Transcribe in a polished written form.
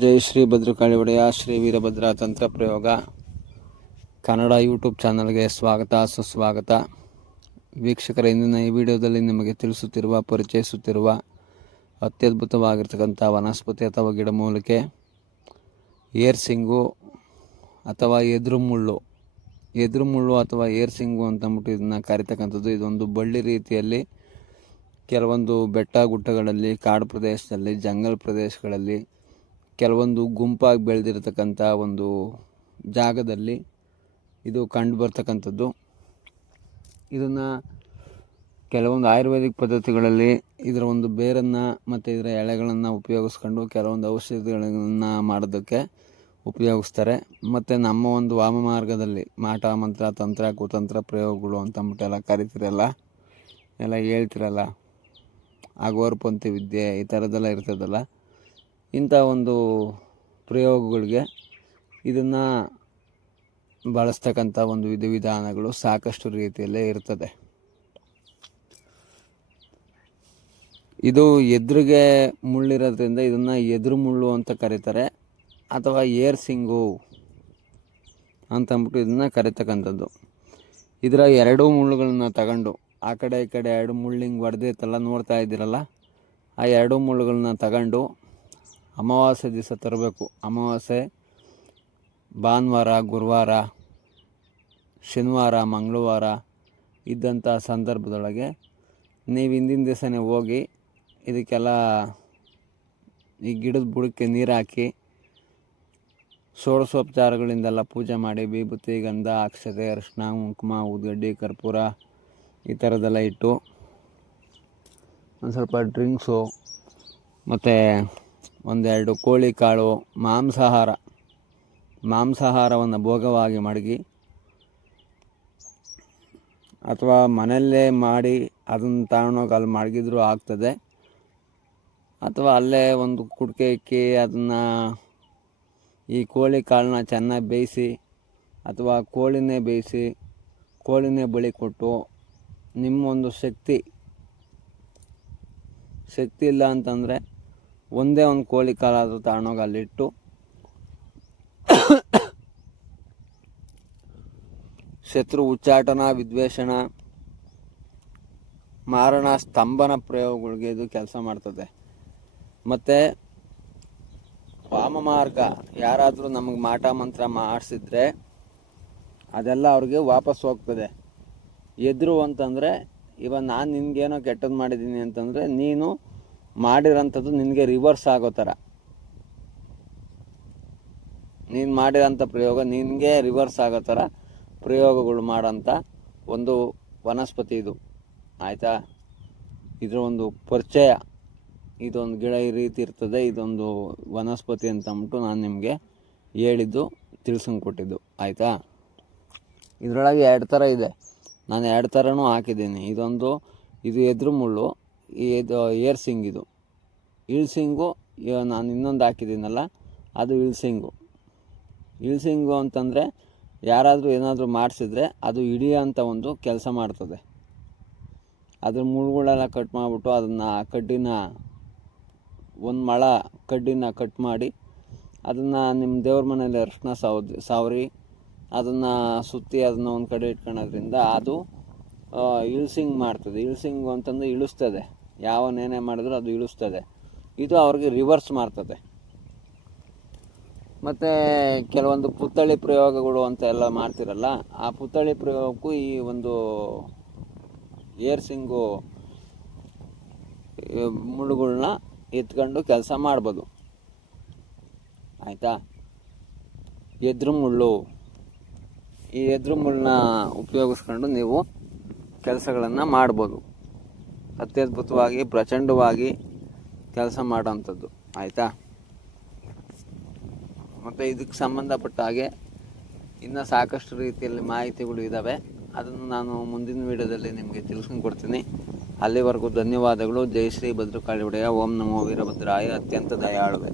ಜೈ ಶ್ರೀ ಭದ್ರಕಾಳಿ ಒಡೆಯ ಶ್ರೀ ವೀರಭದ್ರ ತಂತ್ರ ಪ್ರಯೋಗ ಕನ್ನಡ ಯೂಟ್ಯೂಬ್ ಚಾನಲ್ಗೆ ಸ್ವಾಗತ ಸುಸ್ವಾಗತ. ವೀಕ್ಷಕರ, ಇಂದಿನ ಈ ವಿಡಿಯೋದಲ್ಲಿ ನಿಮಗೆ ಪರಿಚಯಿಸುತ್ತಿರುವ ಅತ್ಯದ್ಭುತವಾಗಿರ್ತಕ್ಕಂಥ ವನಸ್ಪತಿ ಅಥವಾ ಗಿಡಮೂಲಿಕೆ ಏರ್ಸಿಂಗು ಅಥವಾ ಎದುರು ಮುಳ್ಳು ಅಥವಾ ಏರ್ಸಿಂಗು ಅಂತಂದ್ಬಿಟ್ಟು ಇದನ್ನು ಕರಿತಕ್ಕಂಥದ್ದು. ಇದೊಂದು ಬಳ್ಳಿ ರೀತಿಯಲ್ಲಿ ಕೆಲವೊಂದು ಬೆಟ್ಟ ಗುಡ್ಡಗಳಲ್ಲಿ, ಕಾಡು ಪ್ರದೇಶದಲ್ಲಿ, ಜಂಗಲ್ ಪ್ರದೇಶಗಳಲ್ಲಿ, ಕೆಲವೊಂದು ಗುಂಪಾಗಿ ಬೆಳೆದಿರತಕ್ಕಂಥ ಒಂದು ಜಾಗದಲ್ಲಿ ಇದು ಕಂಡು ಬರ್ತಕ್ಕಂಥದ್ದು. ಇದನ್ನು ಕೆಲವೊಂದು ಆಯುರ್ವೇದಿಕ್ ಪದ್ಧತಿಗಳಲ್ಲಿ ಇದರ ಒಂದು ಬೇರನ್ನು ಮತ್ತು ಇದರ ಎಳೆಗಳನ್ನು ಉಪಯೋಗಿಸ್ಕೊಂಡು ಕೆಲವೊಂದು ಔಷಧಿಗಳನ್ನು ಮಾಡೋದಕ್ಕೆ ಉಪಯೋಗಿಸ್ತಾರೆ. ಮತ್ತು ನಮ್ಮ ಒಂದು ವಾಮ ಮಾರ್ಗದಲ್ಲಿ ಮಾಟ ಮಂತ್ರ ತಂತ್ರ ಕುತಂತ್ರ ಪ್ರಯೋಗಗಳು ಅಂತಂದ್ಬಿಟ್ಟೆಲ್ಲ ಕರಿತಿರಲ್ಲ, ಎಲ್ಲ ಹೇಳ್ತಿರಲ್ಲ, ಆಗೋರ್ಪಂಥಿ ವಿದ್ಯೆ ಈ ಥರದ್ದೆಲ್ಲ ಇರ್ತದಲ್ಲ, ಇಂಥ ಒಂದು ಪ್ರಯೋಗಗಳಿಗೆ ಇದನ್ನು ಬಳಸ್ತಕ್ಕಂಥ ಒಂದು ವಿಧಿವಿಧಾನಗಳು ಸಾಕಷ್ಟು ರೀತಿಯಲ್ಲೇ ಇರ್ತದೆ. ಇದು ಎದುರಿಗೆ ಮುಳ್ಳಿರೋದ್ರಿಂದ ಇದನ್ನು ಎದುರು ಮುಳ್ಳು ಅಂತ ಕರೀತಾರೆ, ಅಥವಾ ಏರ್ಸಿಂಗು ಅಂತಂದ್ಬಿಟ್ಟು ಇದನ್ನು ಕರೀತಕ್ಕಂಥದ್ದು. ಇದರ ಎರಡೂ ಮುಳ್ಳುಗಳನ್ನ ತಗೊಂಡು ಆ ಕಡೆ ಈ ಕಡೆ ಎರಡು ಮುಳ್ಳಿಂಗೆ ಹೊಡೆದೈತಲ್ಲ, ನೋಡ್ತಾ ಇದ್ದೀರಲ್ಲ, ಆ ಎರಡೂ ಮುಳ್ಳುಗಳನ್ನ ತಗೊಂಡು ಅಮಾವಾಸ್ಯೆ ದಿವಸ ತರಬೇಕು. ಅಮಾವಾಸ್ಯೆ ಭಾನುವಾರ, ಗುರುವಾರ, ಶನಿವಾರ, ಮಂಗಳವಾರ ಇದ್ದಂಥ ಸಂದರ್ಭದೊಳಗೆ ನೀವು ಹಿಂದಿನ ದಿವಸನೇ ಹೋಗಿ ಇದಕ್ಕೆಲ್ಲ ಈ ಗಿಡದ ಬುಡಕ್ಕೆ ನೀರು ಹಾಕಿ ಷೋಡಶೋಪಚಾರಗಳಿಂದೆಲ್ಲ ಪೂಜೆ ಮಾಡಿ ವಿಭೂತಿ, ಗಂಧ, ಅಕ್ಷತೆ, ಅರಿಶಿನ, ಕುಂಕುಮ, ಊದ್ಗಡ್ಡಿ, ಕರ್ಪೂರ ಈ ಥರದ್ದೆಲ್ಲ ಇಟ್ಟು ಒಂದು ಸ್ವಲ್ಪ ಡ್ರಿಂಕ್ಸು ಮತ್ತು ಒಂದೆರಡು ಕೋಳಿ ಕಾಳು, ಮಾಂಸಾಹಾರವನ್ನು ಭೋಗವಾಗಿ ಮಡಗಿ ಅಥವಾ ಮನೆಯಲ್ಲೇ ಮಾಡಿ ಅದನ್ನು ತಗೊಂಡೋಗಿ ಅಲ್ಲಿ ಮಡಗಿದ್ರೂ ಆಗ್ತದೆ. ಅಥವಾ ಅಲ್ಲೇ ಒಂದು ಕುಡಿಕೆ ಇಕ್ಕಿ ಅದನ್ನು ಈ ಕೋಳಿ ಕಾಳನ್ನ ಚೆನ್ನಾಗಿ ಬೇಯಿಸಿ ಅಥವಾ ಕೋಳಿನೇ ಬೇಯಿಸಿ ಕೋಳಿನೇ ಬಳಿ ಕೊಟ್ಟು ನಿಮ್ಮ ಒಂದು ಶಕ್ತಿ ಇಲ್ಲ ಅಂತಂದರೆ ಒಂದೇ ಒಂದು ಕೋಳಿ ಕಾಲಾದರೂ ತಗೊಂಡೋಗಿ ಅಲ್ಲಿಟ್ಟು ಶತ್ರು ಉಚ್ಚಾಟನ, ವಿದ್ವೇಷಣ, ಮಾರಣ, ಸ್ತಂಭನ ಪ್ರಯೋಗಗಳಿಗೆ ಇದು ಕೆಲಸ ಮಾಡ್ತದೆ. ಮತ್ತು ವಾಮ ಮಾರ್ಗ ಯಾರಾದರೂ ನಮಗೆ ಮಾಟ ಮಂತ್ರ ಮಾಡಿಸಿದ್ರೆ ಅದೆಲ್ಲ ಅವ್ರಿಗೆ ವಾಪಸ್ ಹೋಗ್ತದೆ. ಎದುರು ಅಂತಂದರೆ ಇವಾಗ ನಾನು ನಿನಗೇನೋ ಕೆಟ್ಟದ್ದು ಮಾಡಿದ್ದೀನಿ ಅಂತಂದರೆ ನೀನು ಮಾಡಿರೋಂಥದ್ದು ನಿನಗೆ ರಿವರ್ಸ್ ಆಗೋ ಥರ, ನೀನು ಮಾಡಿರೋಂಥ ಪ್ರಯೋಗ ನಿನಗೆ ರಿವರ್ಸ್ ಆಗೋ ಥರ ಪ್ರಯೋಗಗಳು ಮಾಡೋಂಥ ಒಂದು ವನಸ್ಪತಿ ಇದು, ಆಯಿತಾ. ಇದರ ಒಂದು ಪರಿಚಯ, ಇದೊಂದು ಗಿಡ ಈ ರೀತಿ ಇರ್ತದೆ, ಇದೊಂದು ವನಸ್ಪತಿ ಅಂತ ಅಂದ್ಬಿಟ್ಟು ನಾನು ನಿಮಗೆ ಹೇಳಿದ್ದು ಕೊಟ್ಟಿದ್ದು, ಆಯಿತಾ. ಇದರೊಳಗೆ ಎರಡು ಥರ ಇದೆ, ನಾನು ಎರಡು ಥರನೂ ಹಾಕಿದ್ದೀನಿ. ಇದು ಎದುರು ಮುಳ್ಳು, ಇದು ಏರ್ಸಿಂಗ್. ಇದು ಇಳ್ಸಿಂಗು ನಾನು ಇನ್ನೊಂದು ಹಾಕಿದ್ದೀನಲ್ಲ, ಅದು ಇಳ್ಸಿಂಗು ಅಂತಂದರೆ ಯಾರಾದರೂ ಏನಾದರೂ ಮಾಡಿಸಿದ್ರೆ ಅದು ಹಿಡಿಯೋಂಥ ಒಂದು ಕೆಲಸ ಮಾಡ್ತದೆ. ಅದ್ರ ಮುಳ್ಳುಗಳೆಲ್ಲ ಕಟ್ ಮಾಡಿಬಿಟ್ಟು ಅದನ್ನು ಕಡ್ಡಿನ ಒಂದು ಮೊಳ ಕಡ್ಡಿನ ಕಟ್ ಮಾಡಿ ಅದನ್ನು ನಿಮ್ಮ ದೇವ್ರ ಮನೇಲಿ ಅರಿಶಿನ ಸಾವ್ರಿ ಅದನ್ನು ಸುತ್ತಿ ಅದನ್ನು ಒಂದು ಕಡೆ ಇಟ್ಕೊಳ್ಳೋದ್ರಿಂದ ಅದು ಇಳ್ಸಿಂಗ್ ಮಾಡ್ತದೆ. ಇಳ್ಸಿಂಗು ಅಂತಂದು ಇಳಿಸ್ತದೆ, ಯಾವನೇನೇ ಮಾಡಿದ್ರು ಅದು ಇಳಿಸ್ತದೆ. ಇದು ಅವ್ರಿಗೆ ರಿವರ್ಸ್ ಮಾಡ್ತದೆ. ಮತ್ತು ಕೆಲವೊಂದು ಪುತ್ಥಳಿ ಪ್ರಯೋಗಗಳು ಅಂತ ಎಲ್ಲ ಮಾಡ್ತಿರಲ್ಲ, ಆ ಪುತ್ಥಳಿ ಪ್ರಯೋಗಕ್ಕೂ ಈ ಒಂದು ಏರ್ಸಿಂಗು ಮುಳ್ಳುಗಳನ್ನ ಎತ್ಕೊಂಡು ಕೆಲಸ ಮಾಡ್ಬೋದು, ಆಯಿತಾ. ಎದುರು ಮುಳ್ಳು, ಈ ಎದುರು ಮುಳ್ಳನ್ನ ಉಪಯೋಗಿಸ್ಕೊಂಡು ನೀವು ಕೆಲಸಗಳನ್ನು ಮಾಡ್ಬೋದು. ಅತ್ಯದ್ಭುತವಾಗಿ ಪ್ರಚಂಡವಾಗಿ ಕೆಲಸ ಮಾಡೋವಂಥದ್ದು, ಆಯಿತಾ. ಮತ್ತು ಇದಕ್ಕೆ ಸಂಬಂಧಪಟ್ಟ ಹಾಗೆ ಇನ್ನೂ ಸಾಕಷ್ಟು ರೀತಿಯಲ್ಲಿ ಮಾಹಿತಿಗಳು ಇದ್ದಾವೆ, ಅದನ್ನು ನಾನು ಮುಂದಿನ ವೀಡಿಯೋದಲ್ಲಿ ನಿಮಗೆ ಕೊಡ್ತೀನಿ. ಅಲ್ಲಿವರೆಗೂ ಧನ್ಯವಾದಗಳು. ಜೈ ಶ್ರೀ ಭದ್ರಕಾಳಿ ಒಡೆಯ. ಓಂ ನಮೋ ವೀರಭದ್ರಾಯ. ಅತ್ಯಂತ ದಯಾಳುವೆ.